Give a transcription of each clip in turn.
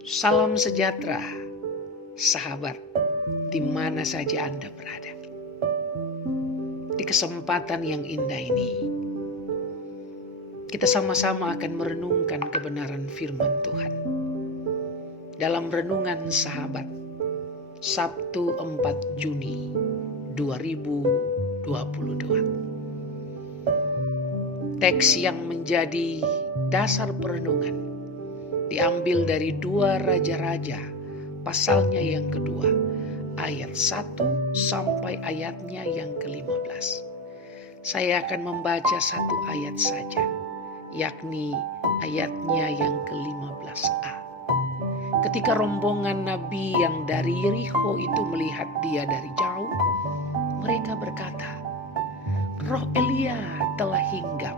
Salam sejahtera, sahabat, di mana saja Anda berada. Di kesempatan yang indah ini, kita sama-sama akan merenungkan kebenaran firman Tuhan. Dalam renungan sahabat, Sabtu 4 Juni 2022. Teks yang menjadi dasar perenungan diambil dari 2 Raja-Raja pasalnya yang kedua, ayat 1 sampai ayatnya yang ke-15. Saya akan membaca 1 ayat saja, yakni ayatnya yang ke-15a. Ketika rombongan nabi yang dari Yerikho itu melihat dia dari jauh, mereka berkata, "Roh Elia telah hinggap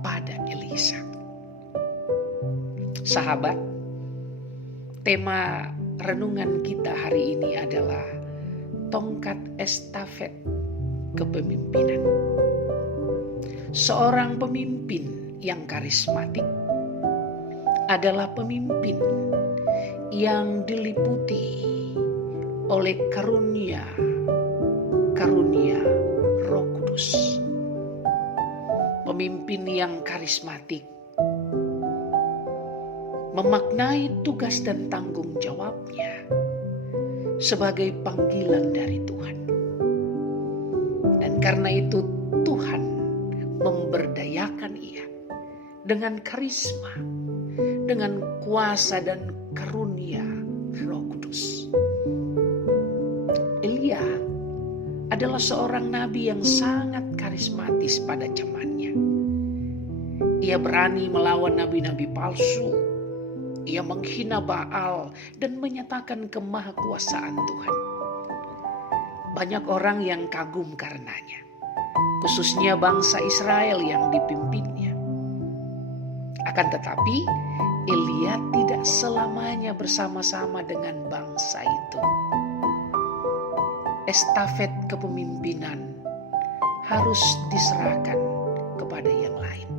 pada Elisa." Sahabat, tema renungan kita hari ini adalah tongkat estafet kepemimpinan. Seorang pemimpin yang karismatik adalah pemimpin yang diliputi oleh karunia Roh Kudus. Pemimpin yang karismatik memaknai tugas dan tanggung jawabnya sebagai panggilan dari Tuhan. Dan karena itu Tuhan memberdayakan ia dengan karisma, dengan kuasa dan karunia Roh Kudus. Elia adalah seorang nabi yang sangat karismatis pada zamannya. Ia berani melawan nabi-nabi palsu. Ia menghina Baal dan menyatakan kemahakuasaan Tuhan. Banyak orang yang kagum karenanya, khususnya bangsa Israel yang dipimpinnya. Akan tetapi, Elia tidak selamanya bersama-sama dengan bangsa itu. Estafet kepemimpinan harus diserahkan kepada yang lain.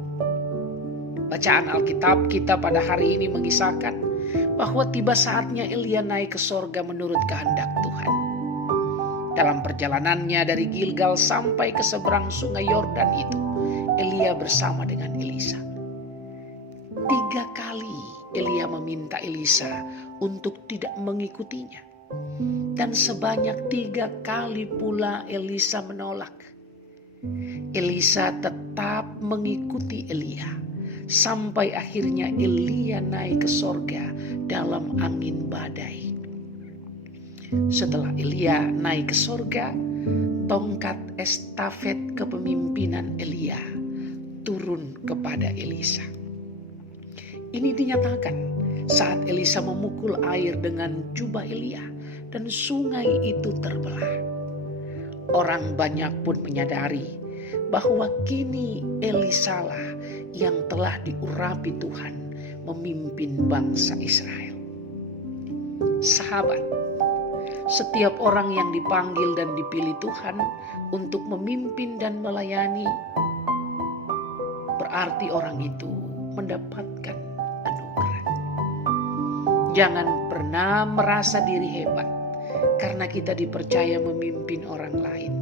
Bacaan Alkitab kita pada hari ini mengisahkan bahwa tiba saatnya Elia naik ke sorga menurut kehendak Tuhan. Dalam perjalanannya dari Gilgal sampai ke seberang sungai Yordan itu, Elia bersama dengan Elisa. 3 kali Elia meminta Elisa untuk tidak mengikutinya. Dan sebanyak 3 kali pula Elisa menolak. Elisa tetap mengikuti Elia. Sampai akhirnya Elia naik ke sorga dalam angin badai. Setelah Elia naik ke sorga, tongkat estafet kepemimpinan Elia turun kepada Elisa. Ini dinyatakan saat Elisa memukul air dengan jubah Elia dan sungai itu terbelah. Orang banyak pun menyadari bahwa kini Elisa lah yang telah diurapi Tuhan memimpin bangsa Israel. Sahabat, setiap orang yang dipanggil dan dipilih Tuhan untuk memimpin dan melayani, berarti orang itu mendapatkan anugerah. Jangan pernah merasa diri hebat karena kita dipercaya memimpin orang lain.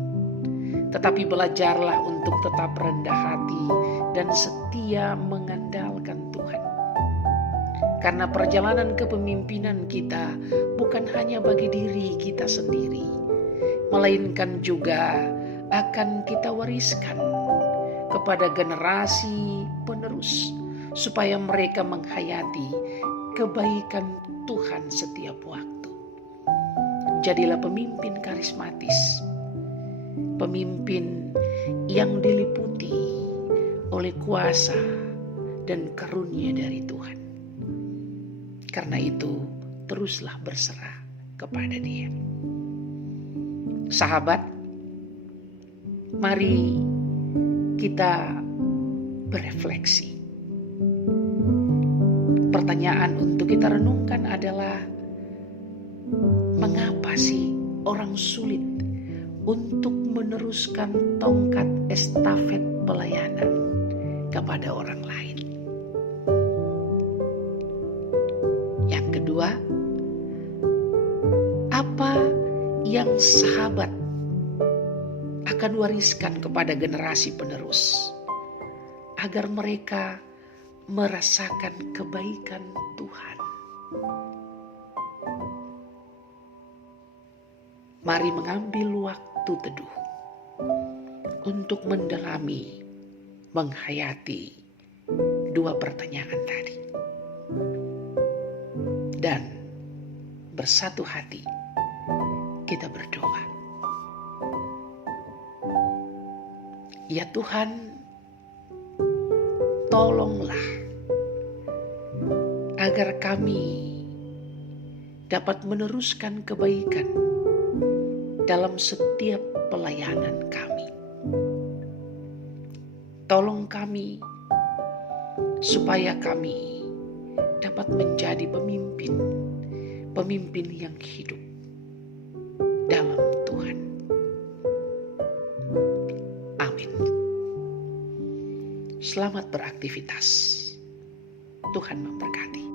Tetapi belajarlah untuk tetap rendah hati dan setia mengandalkan Tuhan. Karena perjalanan kepemimpinan kita bukan hanya bagi diri kita sendiri, melainkan juga akan kita wariskan kepada generasi penerus, supaya mereka menghayati kebaikan Tuhan setiap waktu. Jadilah pemimpin karismatis, pemimpin yang diliputi oleh kuasa dan karunia dari Tuhan. Karena itu, teruslah berserah kepada Dia. Sahabat, mari kita berefleksi. Pertanyaan untuk kita renungkan adalah, mengapa sih orang sulit untuk meneruskan tongkat estafet pelayanan kepada orang lain? Yang kedua, apa yang sahabat akan wariskan kepada generasi penerus agar mereka merasakan kebaikan Tuhan. Mari mengambil waktu teduh untuk mendalami, menghayati dua pertanyaan tadi. Dan bersatu hati kita berdoa. Ya Tuhan, tolonglah agar kami dapat meneruskan kebaikan dalam setiap pelayanan kami. Tolong kami supaya kami dapat menjadi pemimpin yang hidup dalam Tuhan. Amin. Selamat beraktivitas. Tuhan memberkati.